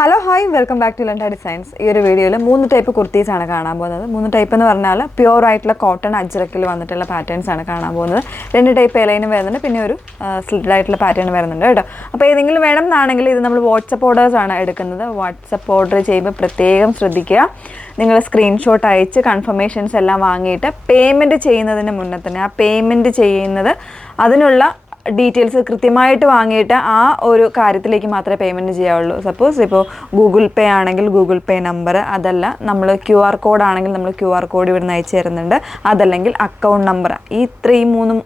Hello hi welcome back to ലണ്ട designs. ഈ ഒരു വീഡിയോയിൽ 3 ടൈപ്പ് കുർത്തീസാണ് കാണാൻ പോകുന്നത്. 3 ടൈപ്പ് എന്ന് പറഞ്ഞാൽ പ്യുവർ ആയിട്ടുള്ള കോട്ടൺ അജ്രക്കിൽ വന്നിട്ടുള്ള പാറ്റേൺസ് ആണ് കാണാൻ പോകുന്നത്. 2 ടൈപ്പ് എലൈനും വരുന്നുണ്ട്, പിന്നെ ഒരു സ്ലിറ്റഡ് ആയിട്ടുള്ള പാറ്റേൺ വരുന്നുണ്ട് കേട്ടോ. അപ്പോൾ ഏതെങ്കിലും വേണം എന്നാണെങ്കിൽ ഇത് നമ്മൾ വാട്സപ്പ് ഓർഡേഴ്സാണ് എടുക്കുന്നത്. വാട്സപ്പ് ഓർഡർ ചെയ്യുമ്പോൾ പ്രത്യേകം ശ്രദ്ധിക്കുക. നിങ്ങൾ സ്ക്രീൻഷോട്ട് അയച്ച് കൺഫർമേഷൻസ് എല്ലാം വാങ്ങിയിട്ട് പേയ്മെൻറ്റ് ചെയ്യുന്നതിന് മുന്നേ തന്നെ ആ പേയ്മെൻറ്റ് ചെയ്യുന്നത് അതിനുള്ള ഡീറ്റെയിൽസ് കൃത്യമായിട്ട് വാങ്ങിയിട്ട് ആ ഒരു കാര്യത്തിലേക്ക് മാത്രമേ പേയ്മെൻറ്റ് ചെയ്യാവുള്ളൂ. സപ്പോസ് ഇപ്പോൾ ഗൂഗിൾ പേ ആണെങ്കിൽ ഗൂഗിൾ പേ നമ്പർ, അതല്ല നമ്മൾ QR കോഡ് ആണെങ്കിൽ നമ്മൾ QR കോഡ് ഇവിടുന്ന് അയച്ചു തരുന്നുണ്ട്, അതല്ലെങ്കിൽ അക്കൗണ്ട് നമ്പർ, ഈ 3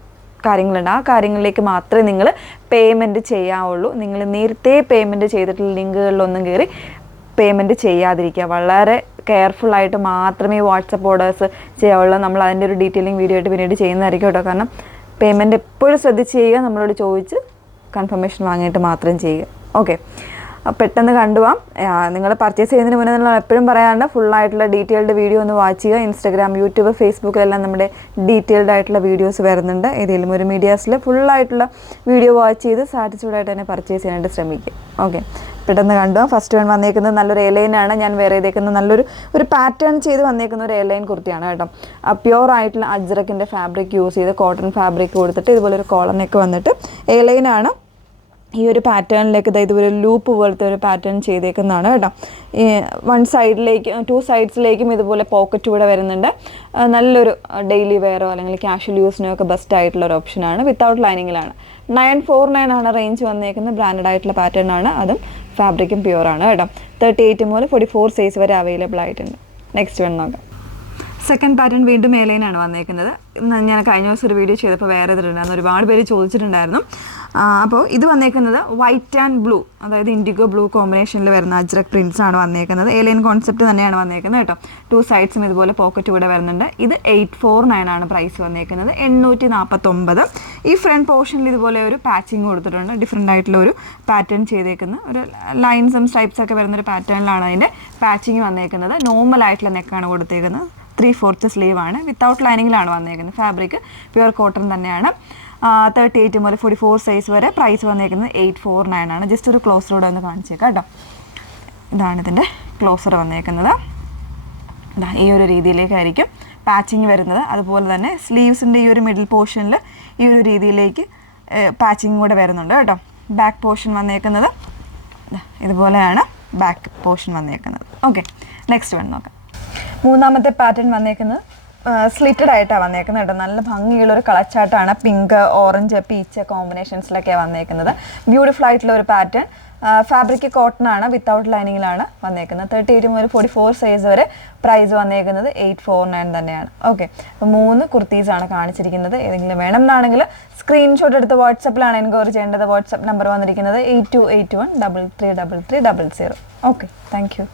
കാര്യങ്ങളുണ്ട്. ആ കാര്യങ്ങളിലേക്ക് മാത്രമേ നിങ്ങൾ പേയ്മെൻറ്റ് ചെയ്യാവുള്ളൂ. നിങ്ങൾ നേരത്തെ പേയ്മെൻറ്റ് ചെയ്തിട്ടുള്ള ലിങ്കുകളിലൊന്നും കയറി പേയ്മെൻറ്റ് ചെയ്യാതിരിക്കുക. വളരെ കെയർഫുള്ളായിട്ട് മാത്രമേ വാട്സപ്പ് ഓർഡേഴ്സ് ചെയ്യാവുള്ളൂ. നമ്മൾ അതിൻ്റെ ഒരു ഡീറ്റെയിലിംഗ് വീഡിയോ ആയിട്ട് പിന്നീട് ചെയ്യുന്നതായിരിക്കും കേട്ടോ. കാരണം പേയ്മെൻറ്റ് എപ്പോഴും ശ്രദ്ധിച്ച് ചെയ്യുക, നമ്മളോട് ചോദിച്ച് കൺഫർമേഷൻ വാങ്ങിയിട്ട് മാത്രം ചെയ്യുക. ഓക്കെ, പെട്ടെന്ന് കണ്ടുപോകാം. നിങ്ങൾ പർച്ചേസ് ചെയ്യുന്നതിന് മുന്നേ നമ്മൾ എപ്പോഴും പറയാറുണ്ട്, ഫുള്ളായിട്ടുള്ള ഡീറ്റെയിൽഡ് വീഡിയോ ഒന്ന് വാച്ച് ചെയ്യുക. ഇൻസ്റ്റാഗ്രാം, യൂട്യൂബ്, ഫേസ്ബുക്കിലെല്ലാം നമ്മുടെ ഡീറ്റെയിൽഡ് ആയിട്ടുള്ള വീഡിയോസ് വരുന്നുണ്ട്. ഏതെങ്കിലും ഒരു മീഡിയാസിൽ ഫുള്ളായിട്ടുള്ള വീഡിയോ വാച്ച് ചെയ്ത് സാറ്റിസ്ഫൈഡ് ആയിട്ട് തന്നെ പർച്ചേസ് ചെയ്യാനായിട്ട് ശ്രമിക്കുക. ഓക്കെ, പെട്ടെന്ന് കണ്ടുപോകാം. ഫസ്റ്റ് വൺ വന്നേക്കുന്നത് നല്ലൊരു എയർലൈനാണ്. ഞാൻ വേറെ ചെയ്തേക്കുന്നത് നല്ലൊരു പാറ്റേൺ ചെയ്ത് വന്നേക്കുന്ന ഒരു എയർലൈൻ കുർത്തിയാണ് കേട്ടോ. പ്യുവർ ആയിട്ടുള്ള അജ്രക്കിൻ്റെ ഫാബ്രിക് യൂസ് ചെയ്ത് കോട്ടൺ ഫാബ്രിക് കൊടുത്തിട്ട് ഇതുപോലെ ഒരു കോളനൊക്കെ വന്നിട്ട് എയർലൈനാണ്. ഈ ഒരു പാറ്റേണിലേക്ക് ഇതുപോലെ ലൂപ്പ് പോലത്തെ ഒരു പാറ്റേൺ ചെയ്തേക്കുന്നതാണ് കേട്ടോ. ഈ 1 സൈഡിലേക്ക് 2 സൈഡ്സിലേക്കും ഇതുപോലെ പോക്കറ്റ് കൂടെ വരുന്നുണ്ട്. നല്ലൊരു ഡെയിലി വെയറോ അല്ലെങ്കിൽ കാഷ്വൽ യൂസിനോ ഒക്കെ ബെസ്റ്റ് ആയിട്ടുള്ള ഒരു ഓപ്ഷനാണ്. വിത്തൗട്ട് ലൈനിങ്ങിലാണ്. 949 ആണ് റേഞ്ച് വന്നേക്കുന്നത്. ബ്രാൻഡഡ് ആയിട്ടുള്ള പാറ്റേൺ ആണ്. അതും ഫാബ്രിക്കും പ്യുവറാണ് കേട്ടോ. 38 മുതൽ 44 സൈസ് വരെ അവൈലബിൾ ആയിട്ടുണ്ട്. നെക്സ്റ്റ് വൺ നോക്കാം. സെക്കൻഡ് പാറ്റേൺ വീണ്ടും എയർലൈനാണ് വന്നേക്കുന്നത്. ഞാൻ കഴിഞ്ഞ ദിവസം ഒരു വീഡിയോ ചെയ്തപ്പോൾ വേറെ ഇതിലുണ്ടായിരുന്നു, ഒരുപാട് പേര് ചോദിച്ചിട്ടുണ്ടായിരുന്നു. അപ്പോൾ ഇത് വന്നേക്കുന്നത് വൈറ്റ് ആൻഡ് ബ്ലൂ, അതായത് ഇൻഡിഗോ ബ്ലൂ കോമ്പിനേഷനിൽ വരുന്ന അജ്രക് പ്രിൻറ്റ്സ് ആണ് വന്നേക്കുന്നത്. എയർലൈൻ കോൺസെപ്റ്റ് തന്നെയാണ് വന്നേക്കുന്നത് കേട്ടോ. 2 സൈഡ്സും ഇതുപോലെ പോക്കറ്റ് കൂടെ വരുന്നുണ്ട്. ഇത് 849 ആണ് പ്രൈസ് വന്നേക്കുന്നത്. 849. ഈ ഫ്രണ്ട് പോർഷനിൽ ഇതുപോലെ ഒരു പാച്ചിങ് കൊടുത്തിട്ടുണ്ട്. ഡിഫറെൻ്റ് ആയിട്ടുള്ള ഒരു പാറ്റേൺ ചെയ്തേക്കുന്ന ഒരു ലൈൻസും സ്ട്രൈപ്സ് ഒക്കെ വരുന്നൊരു പാറ്റേണിലാണ് അതിൻ്റെ പാച്ചിങ് വന്നേക്കുന്നത്. നോർമൽ ആയിട്ടുള്ള നെക്കാണ് കൊടുത്തേക്കുന്നത്. 3/4 സ്ലീവ് ആണ്. വിത്തൗട്ട് ലൈനിങ്ങിലാണ് വന്നേക്കുന്നത്. ഫാബ്രിക് പ്യുവർ കോട്ടൺ തന്നെയാണ്. 38 മുതൽ 44 സൈസ് വരെ. പ്രൈസ് വന്നേക്കുന്നത് 849 ആണ്. ജസ്റ്റ് ഒരു ക്ലോസറോടെ ഒന്ന് കാണിച്ചേക്കാം കേട്ടോ. ഇതാണ് ഇതിൻ്റെ ക്ലോസർ വന്നേക്കുന്നത്. ഈ ഒരു രീതിയിലേക്കായിരിക്കും പാച്ചിങ് വരുന്നത്. അതുപോലെ തന്നെ സ്ലീവ്സിൻ്റെ ഈ ഒരു മിഡിൽ പോർഷനിൽ ഈ ഒരു രീതിയിലേക്ക് പാച്ചിങ് കൂടെ വരുന്നുണ്ട് കേട്ടോ. ബാക്ക് പോർഷൻ വന്നേക്കുന്നത് ഇതുപോലെയാണ്. ബാക്ക് പോർഷൻ വന്നേക്കുന്നത്. ഓക്കെ, നെക്സ്റ്റ് വൺ നോക്കാം. മൂന്നാമത്തെ പാറ്റേൺ വന്നേക്കുന്നത് സ്ലിറ്റഡ് ആയിട്ടാണ് വന്നേക്കുന്നത് കേട്ടോ. നല്ല ഭംഗിയുള്ളൊരു കളച്ചാട്ടാണ്. പിങ്ക്, ഓറഞ്ച്, പീച്ച് കോമ്പിനേഷൻസിലൊക്കെയാണ് വന്നേക്കുന്നത്. ബ്യൂട്ടിഫുൾ ആയിട്ടുള്ള ഒരു പാറ്റേൺ. ഫാബ്രിക് കോട്ടൺ ആണ്. വിത്തൗട്ട് ലൈനിങ്ങിലാണ് വന്നേക്കുന്നത്. 38 മുതൽ 44 സൈസ് വരെ. പ്രൈസ് വന്നേക്കുന്നത് 849 തന്നെയാണ്. ഓക്കെ, അപ്പോൾ 3 കുർത്തീസാണ് കാണിച്ചിരിക്കുന്നത്. ഏതെങ്കിലും വേണം എന്നാണെങ്കിൽ സ്ക്രീൻഷോട്ട് എടുത്ത് വാട്സപ്പിലാണ് എൻക്വയറി ചെയ്യേണ്ടത്. വാട്സപ്പ് നമ്പർ വന്നിരിക്കുന്നത് 8281333300. Okay, thank you.